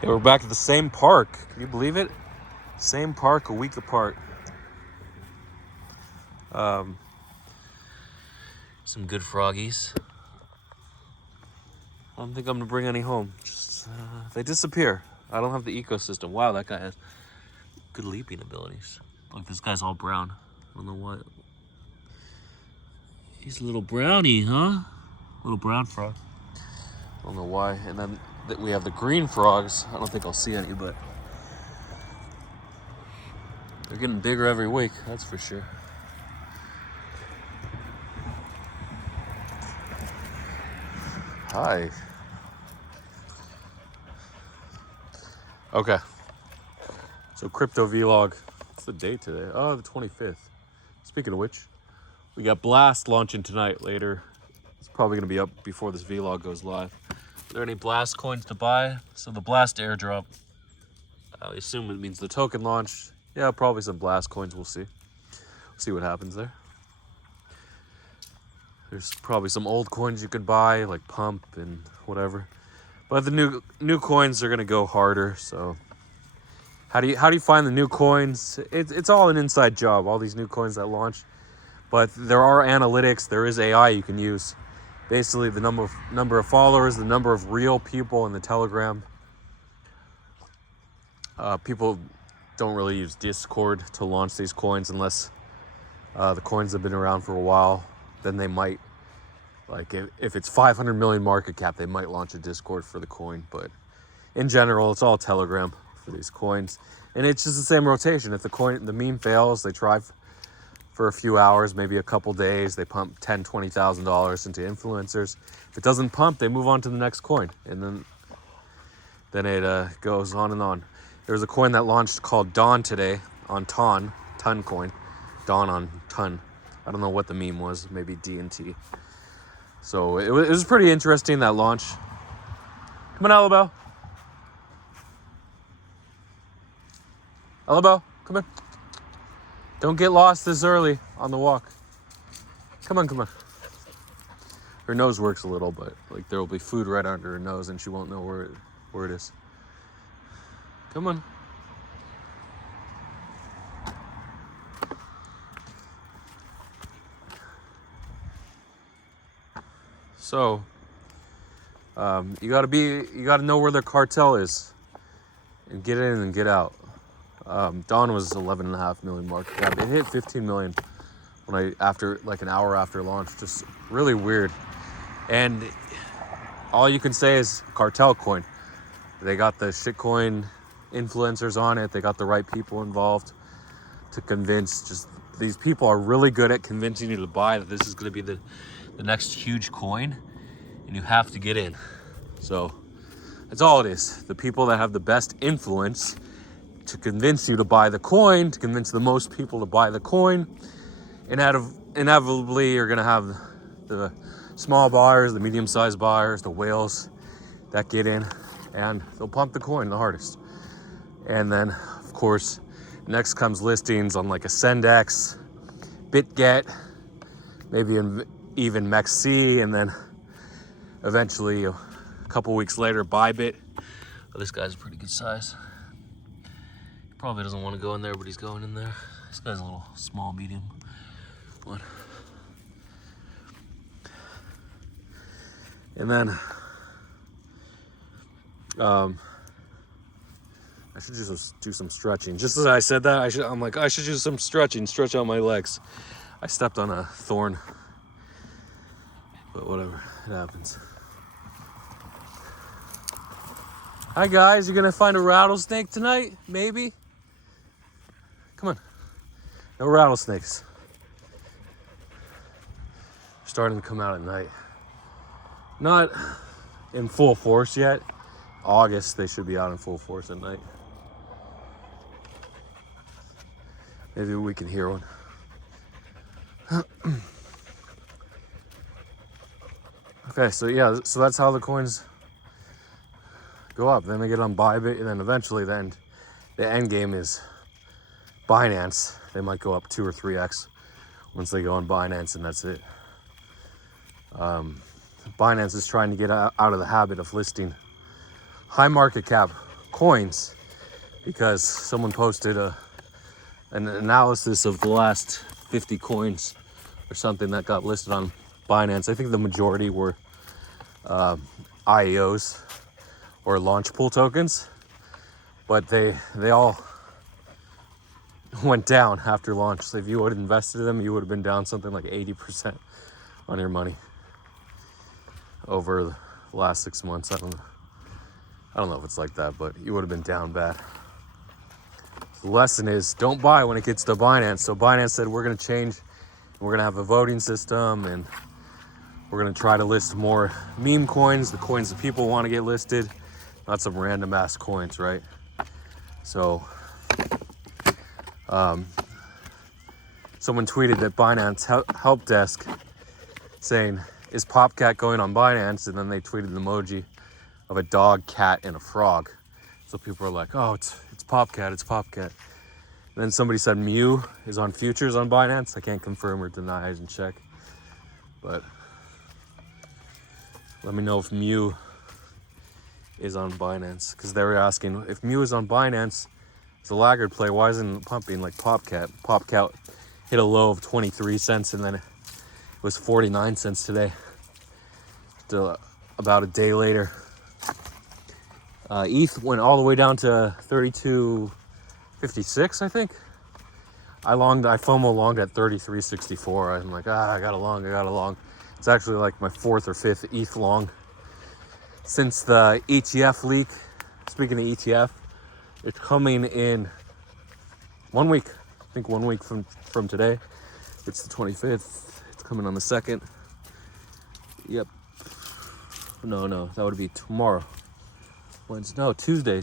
Okay, we're back at the same park. Can you believe it? Same park, a week apart. Some good froggies. I don't think I'm gonna bring any home. Just they disappear. I don't have the ecosystem. Wow, that guy has good leaping abilities. Look, this guy's all brown. I don't know what. He's a little brownie, huh? Little brown frog. I don't know why. And then we have the green frogs. I don't think I'll see any, but they're getting bigger every week, that's for sure. Hi. Okay. So crypto vlog. What's the date today? Oh, the 25th. Speaking of which, we got Blast launching tonight later. It's probably going to be up before this vlog goes live. Are there any Blast coins to buy? So the Blast airdrop, I assume it means the token launch. Yeah, probably some Blast coins, we'll see. See what happens there. There's probably some old coins you could buy, like Pump and whatever. But the new coins are gonna go harder. So how do you find the new coins? It's all an inside job. All these new coins that launch, but there are analytics. There is AI you can use. Basically, the number of followers, the number of real people in the Telegram. People don't really use Discord to launch these coins unless the coins have been around for a while. Then they might, like if it's 500 million market cap, they might launch a Discord for the coin. But in general, it's all Telegram for these coins. And it's just the same rotation. If the meme fails, they try for a few hours, maybe a couple days. They pump $10,000, $20,000 into influencers. If it doesn't pump, they move on to the next coin. And then it goes on and on. There's a coin that launched called Dawn today on Ton coin. Dawn on Ton. I don't know what the meme was, maybe D&T. So it was pretty interesting, that launch. Come on, Alabel. Alabel, come on. Don't get lost this early on the walk. Come on. Her nose works a little, but like there will be food right under her nose and she won't know where it is. Come on. So, you gotta know where the cartel is, and get in and get out. Dawn was 11.5 million market cap. It hit 15 million after like an hour after launch. Just really weird. And all you can say is cartel coin. They got the shitcoin influencers on it. They got the right people involved to convince. Just these people are really good at convincing you to buy that this is going to be the next huge coin, and you have to get in. So that's all it is. The people that have the best influence to convince you to buy the coin, to convince the most people to buy the coin, inevitably you're going to have the small buyers, the medium-sized buyers, the whales that get in, and they'll pump the coin the hardest. And then, of course, next comes listings on like Ascendex, BitGet, maybe even MEXC, and then eventually a couple weeks later, Bybit. Oh, this guy's a pretty good size. He probably doesn't want to go in there, but he's going in there. This guy's a little small, medium one. And then I should just do some stretching. Just as I said that, I should do some stretching, stretch out my legs. I stepped on a thorn, but whatever, it happens. Hi guys, you gonna find a rattlesnake tonight? Maybe? Come on. No rattlesnakes. Starting to come out at night. Not in full force yet. August, they should be out in full force at night. Maybe we can hear one. Okay, so that's how the coins go up. Then they get on Bybit, and then eventually the end game is Binance. They might go up 2 or 3x once they go on Binance, and that's it. Binance is trying to get out of the habit of listing high market cap coins because someone posted an analysis of the last 50 coins or something that got listed on Binance. I think the majority were IEOs or launch pool tokens, but they all went down after launch. So if you would have invested in them, you would have been down something like 80% on your money over the last 6 months. I don't know if it's like that, but you would have been down bad. The lesson is don't buy when it gets to Binance. So Binance said we're going to change. We're going to have a voting system, and we're going to try to list more meme coins, the coins that people want to get listed, not some random ass coins, right? So someone tweeted that Binance help desk saying, is Popcat going on Binance? And then they tweeted an emoji of a dog, cat, and a frog. So people are like, oh, it's Popcat, it's Popcat. And then somebody said Mew is on futures on Binance. I can't confirm or deny, I didn't check. But let me know if Mew is on Binance. Because they were asking, if Mew is on Binance, it's a laggard play, why isn't it pumping like Popcat? Popcat hit a low of 23 cents and then it was 49 cents today. Still about a day later. ETH went all the way down to 32.56, I think. I FOMO longed at 33.64. I'm like, I got a long. It's actually like my 4th or 5th ETH long since the ETF leak. Speaking of ETF, it's coming in 1 week. I think 1 week from today. It's the 25th. It's coming on the 2nd. Yep. No, that would be tomorrow. Wednesday, no, Tuesday,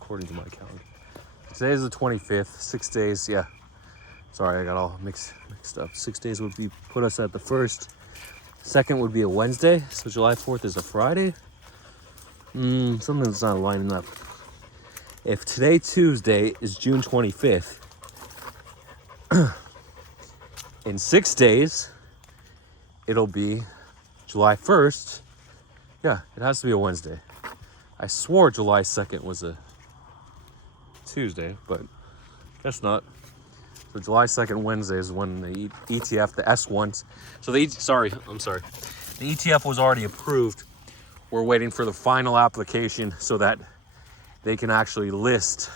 according to my calendar. Today is the 25th, 6 days, yeah. Sorry, I got all mixed up. 6 days would put us at the 1st. 2nd would be a Wednesday, so July 4th is a Friday. Something's not lining up. If today, Tuesday, is June 25th, in 6 days, it'll be July 1st. Yeah, it has to be a Wednesday. I swore July 2nd was a Tuesday, but guess not. So July 2nd, Wednesday is when the ETF, the S1s. So the ETF was already approved. We're waiting for the final application so that they can actually list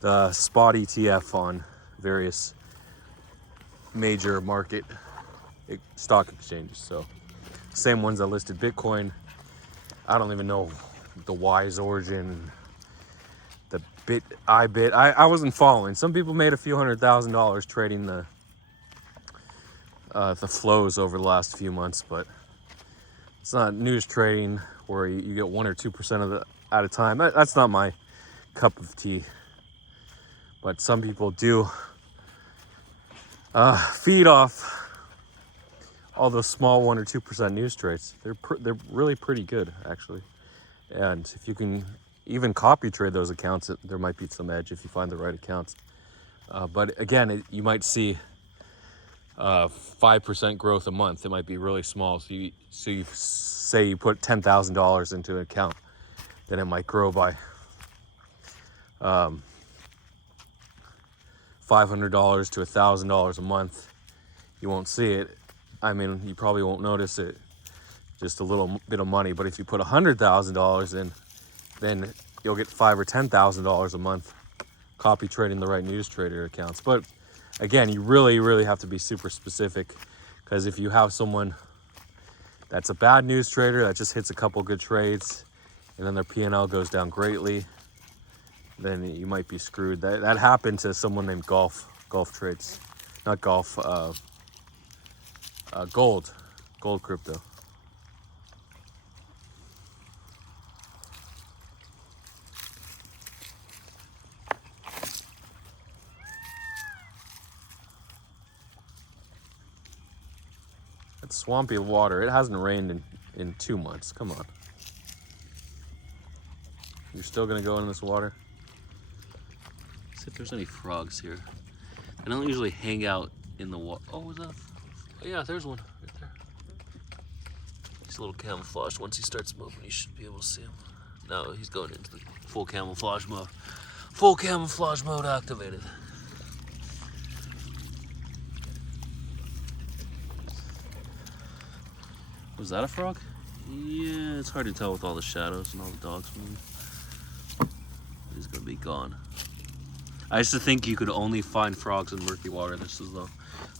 the spot ETF on various major market stock exchanges. So same ones that listed Bitcoin. I don't even know the Wise origin, the IBIT. I wasn't following. Some people made a few $100,000 trading the flows over the last few months, but it's not news trading where you get 1 or 2% of at a time. That's not my cup of tea. But some people do feed off all those small 1 or 2% news trades. They're really pretty good, actually. And if you can even copy trade those accounts, there might be some edge if you find the right accounts. But again, you might see 5% growth a month. It might be really small. So you say you put $10,000 into an account, then it might grow by $500 to $1,000 a month. You won't see it. I mean, you probably won't notice it. Just a little bit of money. But if you put $100,000 in, then you'll get $5,000 or $10,000 a month copy trading the right news trader accounts. But again, you really, really have to be super specific, because if you have someone that's a bad news trader that just hits a couple good trades and then their P&L goes down greatly, then you might be screwed. That happened to someone named Golf Trades. Not Golf, Gold Crypto. It's swampy water. It hasn't rained in 2 months. Come on. You're still gonna go in this water? See if there's any frogs here. I don't usually hang out in the water. Oh, was that? Oh, yeah, there's one right there. He's a little camouflaged. Once he starts moving, you should be able to see him. Now he's going into the full camouflage mode. Full camouflage mode activated. Was that a frog? Yeah, it's hard to tell with all the shadows and all the dogs moving. He's gonna be gone. I used to think you could only find frogs in murky water. This is though.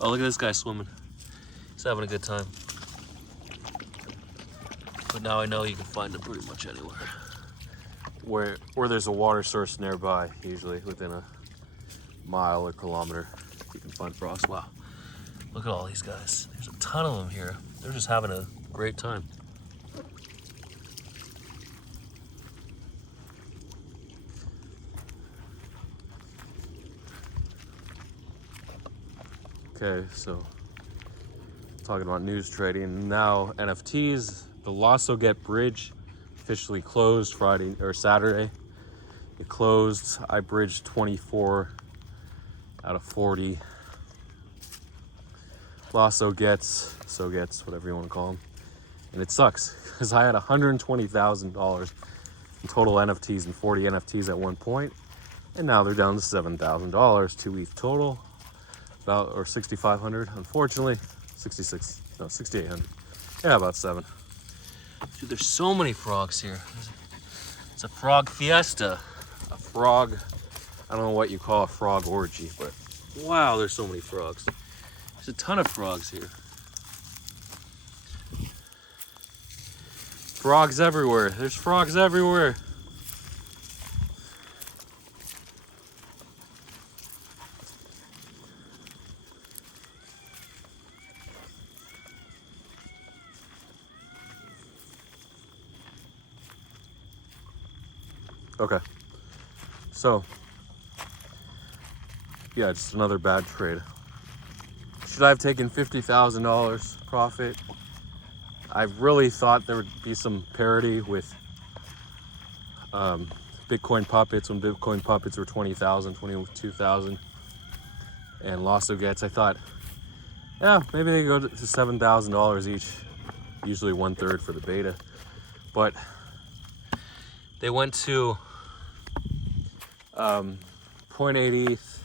Oh, look at this guy swimming. He's having a good time. But now I know you can find them pretty much anywhere. Where there's a water source nearby, usually within a mile or kilometer, you can find frogs. Wow, look at all these guys. There's a ton of them here. They're just having a great time. Okay, so talking about news trading now, NFTs. The Lasso Get Bridge officially closed Friday or Saturday. It closed. I bridged 24 out of 40. Lasso Gets, whatever you want to call them. And it sucks because I had $120,000 in total NFTs and 40 NFTs at one point, and now they're down to $7,000, 2 ETH total, or 6,500. Unfortunately, 6,800. Yeah, about 7. Dude, there's so many frogs here. It's a frog fiesta. A frog, I don't know what you call a frog orgy, but wow, there's so many frogs. There's a ton of frogs here. Frogs everywhere. There's frogs everywhere. Okay, so yeah, just another bad trade. Should I have taken $50,000 profit? I really thought there would be some parity with Bitcoin puppets when Bitcoin puppets were 20,000, 22,000, and Lasso Gets. I thought, yeah, maybe they go to $7,000 each, usually 1/3 for the beta, but they went to 0.8 ETH,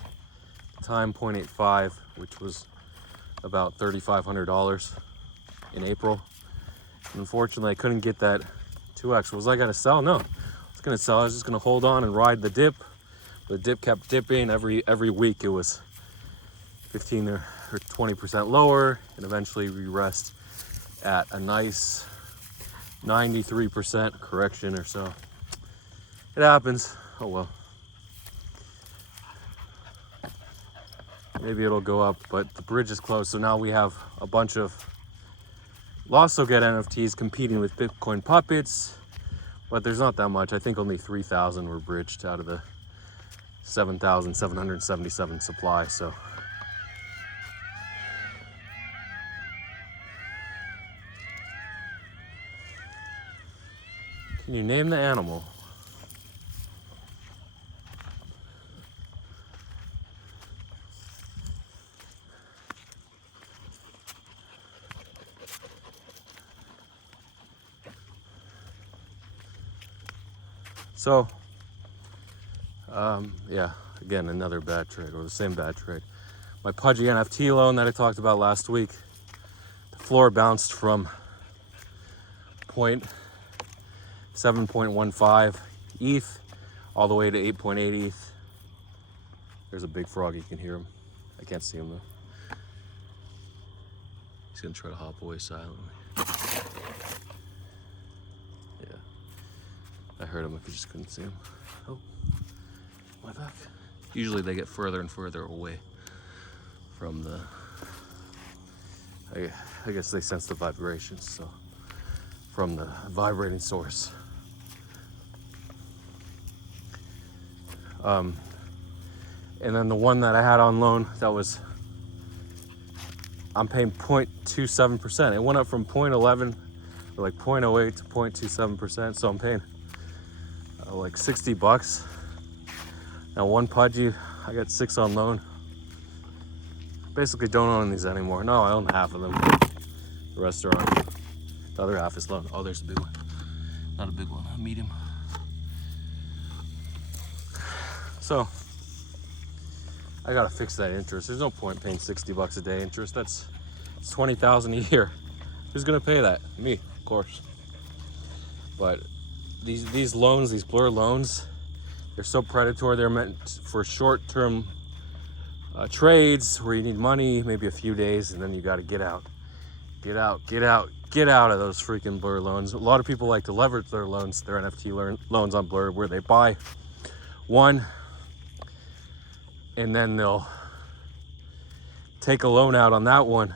time 0.85, which was about $3,500 in April. Unfortunately, I couldn't get that 2x. Was I gonna sell? No, I was gonna sell. I was just gonna hold on and ride the dip. The dip kept dipping every week. It was 15 or 20% lower, and eventually we rest at a nice 93% correction or so. It happens. Oh well. Maybe it'll go up, but the bridge is closed, so now we have a bunch of Lasso Get NFTs competing with Bitcoin puppets, but there's not that much. I think only 3,000 were bridged out of the 7,777 supply, so. Can you name the animal? So, yeah, again, another bad trade, or the same bad trade. My Pudgy NFT loan that I talked about last week, the floor bounced from 7.15 ETH all the way to 8.8 ETH. There's a big frog, you can hear him. I can't see him though. He's gonna try to hop away silently. I heard him if you just couldn't see him. Oh, my back. Usually they get further and further away from the, I guess they sense the vibrations, so from the vibrating source. And then the one that I had on loan, that was, I'm paying 0.27%. It went up from 0.11 or like 0.08 to 0.27%, so I'm paying like $60. Now one Pudgy, I got 6 on loan. Basically don't own these anymore. No, I own half of them. The rest are on. The other half is loan. Oh, there's a big one. Not a big one, a medium. So I gotta fix that interest. There's no point paying $60 a day interest. That's $20,000 a year. Who's gonna pay that? Me, of course. But these loans, these blur loans, they're so predatory. They're meant for short-term trades where you need money, maybe a few days, and then you got to get out of those freaking blur loans. A lot of people like to leverage their loans, their NFT loans on blur, where they buy one and then they'll take a loan out on that one.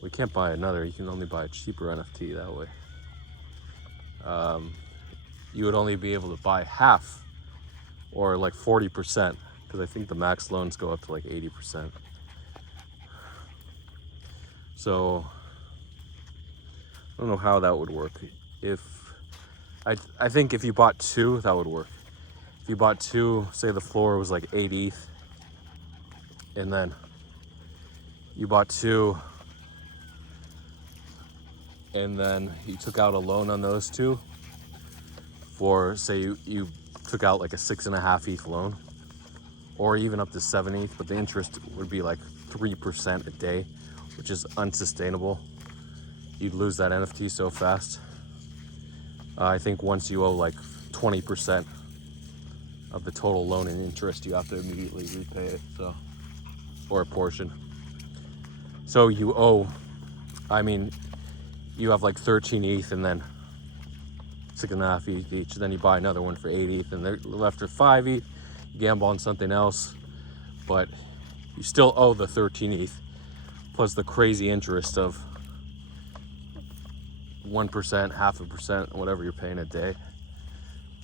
We can't buy another. You can only buy a cheaper NFT that way. You would only be able to buy half or like 40%, because I think the max loans go up to like 80%. So I don't know how that would work. I think if you bought two, that would work. If you bought two, say the floor was like 8 ETH, and then you bought two, and then you took out a loan on those two for, say you took out like a 6.5 ETH loan, or even up to 7 ETH, but the interest would be like 3% a day, which is unsustainable. You'd lose that NFT so fast. I think once you owe like 20% of the total loan and interest, you have to immediately repay it, so, or a portion. So you owe, you have like 13 ETH and then 6.5 ETH each, and then you buy another one for 8 ETH, and they're left with 5 ETH. You gamble on something else, but you still owe the 13 ETH plus the crazy interest of 1%, 0.5%, whatever you're paying a day.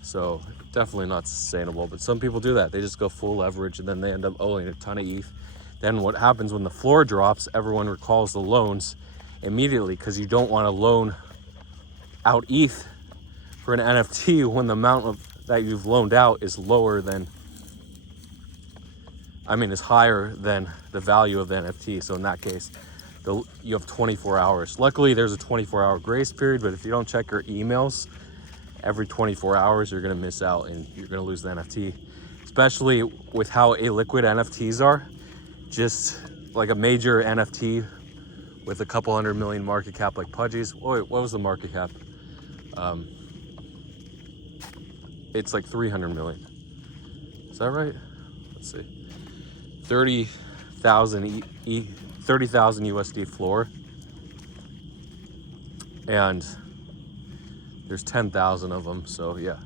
So definitely not sustainable, but some people do that. They just go full leverage and then they end up owing a ton of ETH. Then what happens when the floor drops, everyone recalls the loans immediately, because you don't want to loan out ETH for an NFT when the amount that you've loaned out is lower than, is higher than the value of the NFT. So in that case, you have 24 hours. Luckily, there's a 24-hour grace period, but if you don't check your emails every 24 hours, you're gonna miss out and you're gonna lose the NFT. Especially with how illiquid NFTs are. Just like a major NFT with a couple 100 million market cap like Pudgy's. Wait, what was the market cap? It's like 300 million. Is that right? Let's see. 30,000 USD floor, and there's 10,000 of them, so yeah,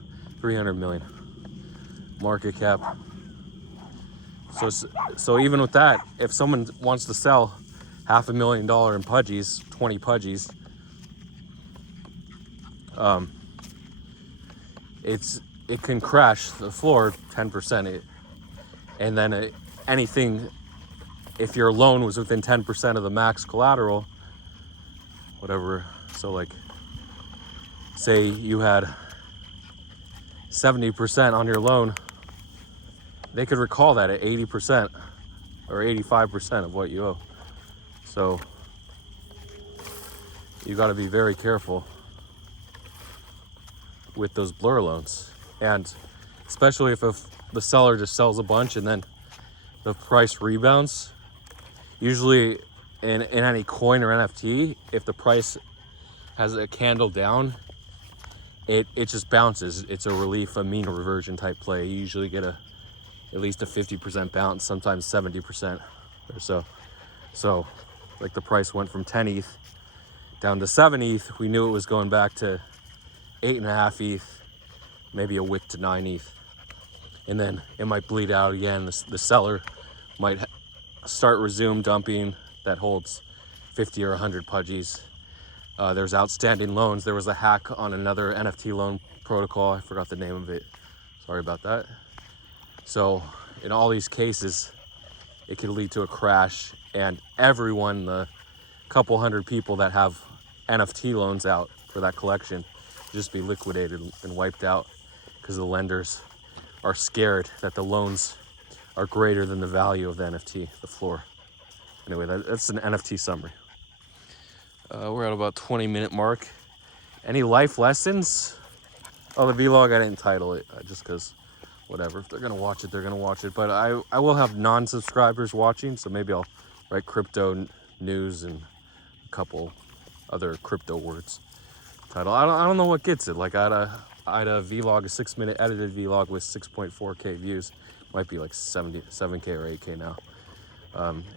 300 million market cap. So even with that, if someone wants to sell $500,000 in Pudgy's, 20 Pudgy's, it can crash the floor 10%, and then anything, if your loan was within 10% of the max collateral, whatever, so like, say you had 70% on your loan, they could recall that at 80% or 85% of what you owe. So you got to be very careful with those blur loans, and especially if the seller just sells a bunch and then the price rebounds. Usually in any coin or NFT, if the price has a candle down, it just bounces. It's a relief, a mean reversion type play. You usually get at least a 50% bounce, sometimes 70% or so. So like the price went from 10 ETH down to 7 ETH. We knew it was going back to 8.5 ETH, maybe a wick to 9 ETH. And then it might bleed out again. The seller might resume dumping that holds 50 or 100 Pudgies. There's outstanding loans. There was a hack on another NFT loan protocol. I forgot the name of it. Sorry about that. So in all these cases, it could lead to a crash, and everyone, the couple hundred people that have NFT loans out for that collection, just be liquidated and wiped out, because the lenders are scared that the loans are greater than the value of the NFT, the floor. Anyway, that's an NFT summary. We're at about 20-minute mark. Any life lessons? Oh, the vlog, I didn't title it just because whatever. If they're gonna watch it, they're gonna watch it. But I will have non-subscribers watching, so maybe I'll write crypto news and a couple other crypto words. Title. I don't know what gets it. Like I had a vlog, a 6-minute edited vlog with 6.4K views. Might be like 7K or 8K now.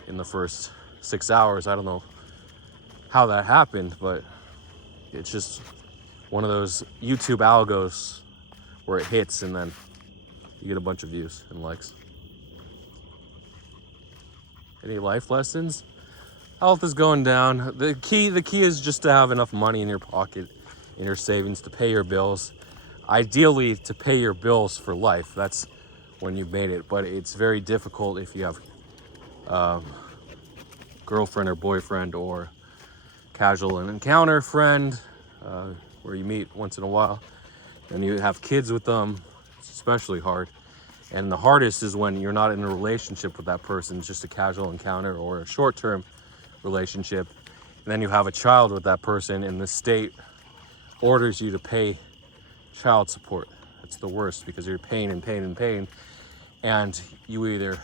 In the first 6 hours, I don't know how that happened, but it's just one of those YouTube algos where it hits and then you get a bunch of views and likes. Any life lessons? Health is going down. The key is just to have enough money in your pocket, in your savings, to pay your bills. Ideally, to pay your bills for life. That's when you've made it. But it's very difficult if you have girlfriend or boyfriend or casual and encounter friend where you meet once in a while, and you have kids with them. It's especially hard. And the hardest is when you're not in a relationship with that person. It's just a casual encounter or a short-term relationship, and then you have a child with that person and the state orders you to pay child support. That's the worst, because you're paying and paying and paying, and you either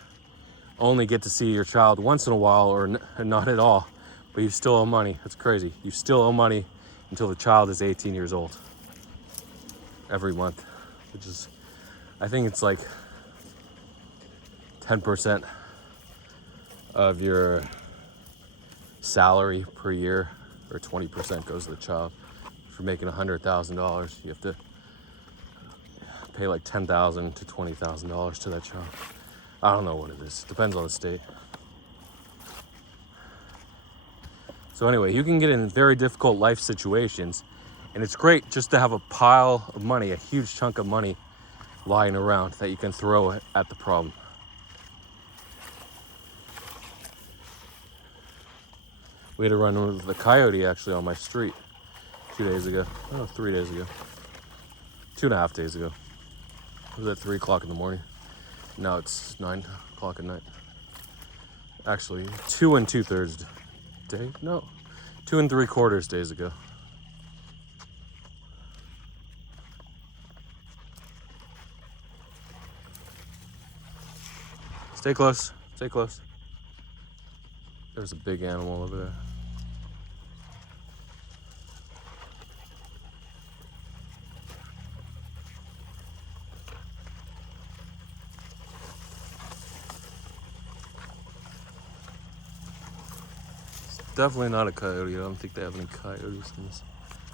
only get to see your child once in a while or not at all, but you still owe money. That's crazy. You still owe money until the child is 18 years old every month, which is, I think it's like 10% of your salary per year, or 20% goes to the child. If you're making $100,000, you have to pay like $10,000 to $20,000 to that child. I don't know what it is. Depends on the state. So anyway, you can get in very difficult life situations, and it's great just to have a pile of money, a huge chunk of money lying around that you can throw at the problem. We had a run with the coyote actually on my street 2 days ago. Oh, 3 days ago. 2.5 days ago. It was at 3 o'clock in the morning. Now it's 9 o'clock at night. Actually, 2 2/3 day? No, 2 3/4 days ago. Stay close, stay close. There's a big animal over there. It's definitely not a coyote. I don't think they have any coyotes in this.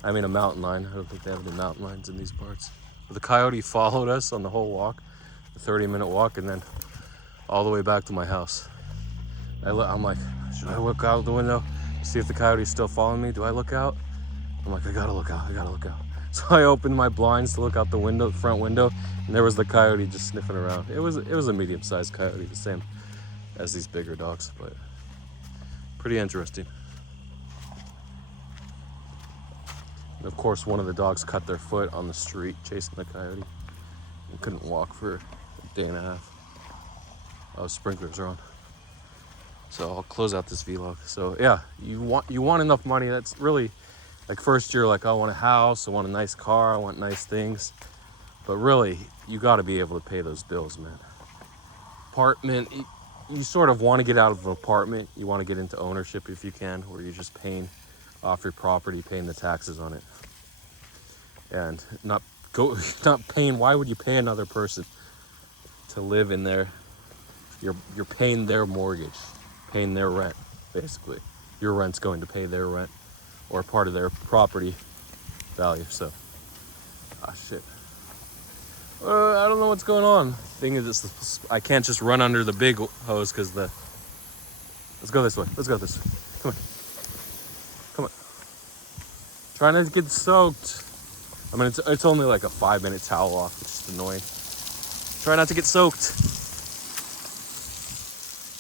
I mean, a mountain lion. I don't think they have any mountain lions in these parts. But the coyote followed us on the whole walk, a 30-minute walk, and then all the way back to my house. I'm like, should I look out the window, see if the coyote's still following me? Do I look out? I'm like, I gotta look out. So I opened my blinds to look out the window, the front window, and there was the coyote just sniffing around. It was a medium-sized coyote, the same as these bigger dogs, but pretty interesting. And of course, one of the dogs cut their foot on the street chasing the coyote and couldn't walk for a day and a half. Oh, sprinklers are on. So I'll close out this vlog. So yeah, you want enough money. That's really, like, first you're like, I want a house, I want a nice car, I want nice things. But really, you got to be able to pay those bills, man. Apartment, you sort of want to get out of an apartment. You want to get into ownership if you can, where you're just paying off your property, paying the taxes on it, and not paying. Why would you pay another person to live in there? You're paying their mortgage, paying their rent, basically. Your rent's going to pay their rent or part of their property value. So, shit. I don't know what's going on. Thing is, I can't just run under the big hose because let's go this way. Come on. Try not to get soaked. I mean, it's only like a 5-minute towel off, which is annoying. Try not to get soaked.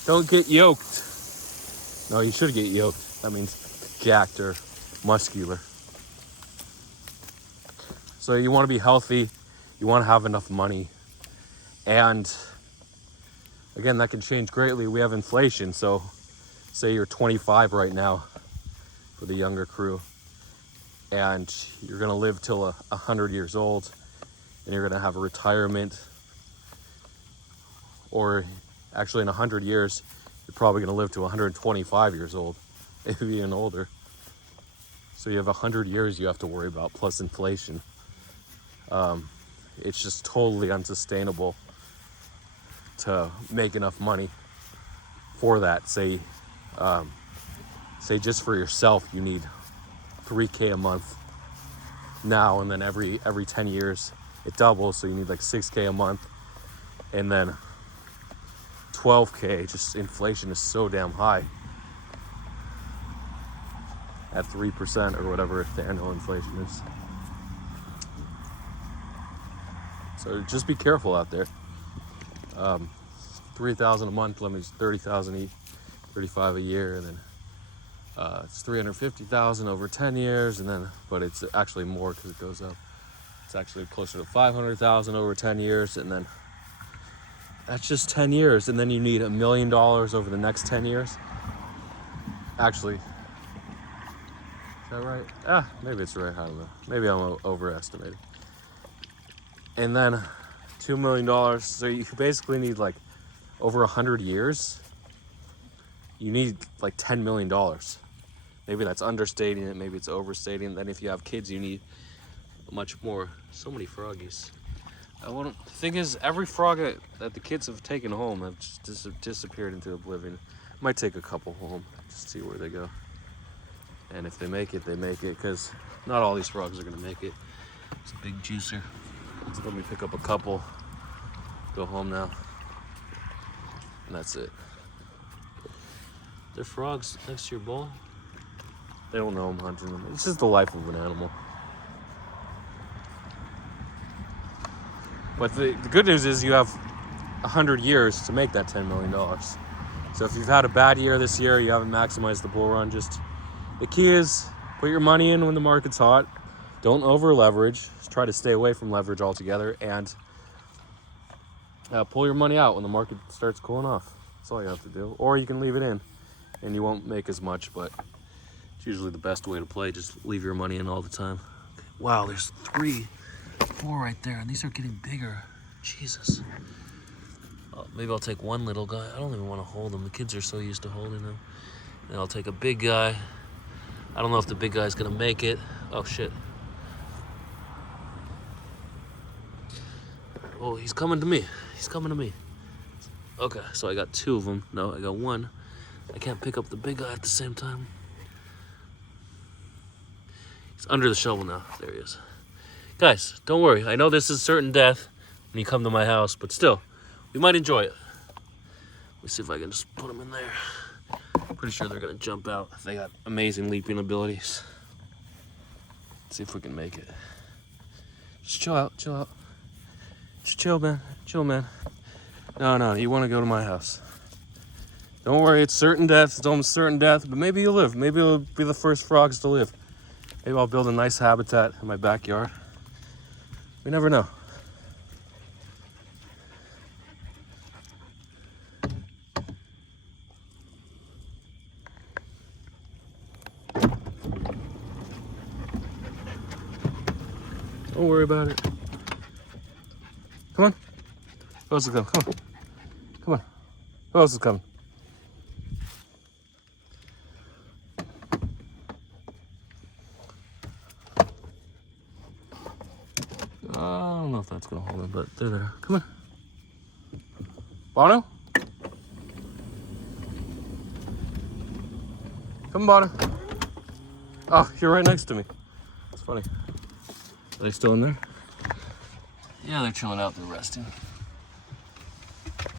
Don't get yoked. No, you should get yoked. That means jacked or muscular. So you want to be healthy. You want to have enough money. And again, that can change greatly. We have inflation. So say you're 25 right now for the younger crew, and you're going to live till 100 years old, and you're going to have a retirement or actually in 100 years, you're probably going to live to 125 years old, maybe even older. So you have 100 years you have to worry about, plus inflation. It's just totally unsustainable to make enough money for that. Say just for yourself, you need $3K a month now, and then every 10 years it doubles, so you need like $6K a month, and then $12K. Just inflation is so damn high at 3% or whatever the annual inflation is. So just be careful out there. $3,000 a month limit is $30,000 each, $35 a year, and then it's $350,000 over 10 years, and then but it's actually more because it goes up. It's actually closer to $500,000 over 10 years, and then that's just 10 years, and then you need $1 million over the next 10 years. Actually, is that right? Maybe it's right. I don't know. Maybe I'm overestimating. And then $2 million. So you basically need like over 100 years. You need like $10 million. Maybe that's understating it. Maybe it's overstating it. Then if you have kids, you need much more. So many froggies. The thing is, every frog that the kids have taken home have just disappeared into oblivion. Might take a couple home, just see where they go. And if they make it, they make it, because not all these frogs are gonna make it. It's a big juicer. So let me pick up a couple, go home now, and that's it. They're frogs next to your bowl. They don't know I'm hunting them. It's just the life of an animal. But the good news is you have 100 years to make that $10 million. So if you've had a bad year this year, you haven't maximized the bull run, the key is put your money in when the market's hot. Don't over leverage. Just try to stay away from leverage altogether, and pull your money out when the market starts cooling off. That's all you have to do. Or you can leave it in and you won't make as much, but it's usually the best way to play. Just leave your money in all the time. Wow, there's 3, 4 right there, and these are getting bigger. Jesus. Maybe I'll take one little guy. I don't even want to hold them. The kids are so used to holding them. And I'll take a big guy. I don't know if the big guy's gonna make it. Oh shit. Oh, he's coming to me. He's coming to me. Okay, so I got 2 of them. No, I got 1. I can't pick up the big guy at the same time. He's under the shovel now. There he is. Guys, don't worry. I know this is certain death when you come to my house, but still, we might enjoy it. Let me see if I can just put them in there. Pretty sure they're gonna jump out. They got amazing leaping abilities. Let's see if we can make it. Just chill out, chill out. Just chill, man. Chill, man. No, you want to go to my house. Don't worry, it's certain death. It's almost certain death, but maybe you'll live. Maybe you'll be the first frogs to live. Maybe I'll build a nice habitat in my backyard. We never know. Don't worry about it. Come on. Who else is coming? Come on. Come on. Who else is coming? I don't know if that's going to hold them, but they're there. Come on. Bono? Come on, Bono. Oh, you're right next to me. It's funny. Are they still in there? Yeah, they're chilling out. They're resting.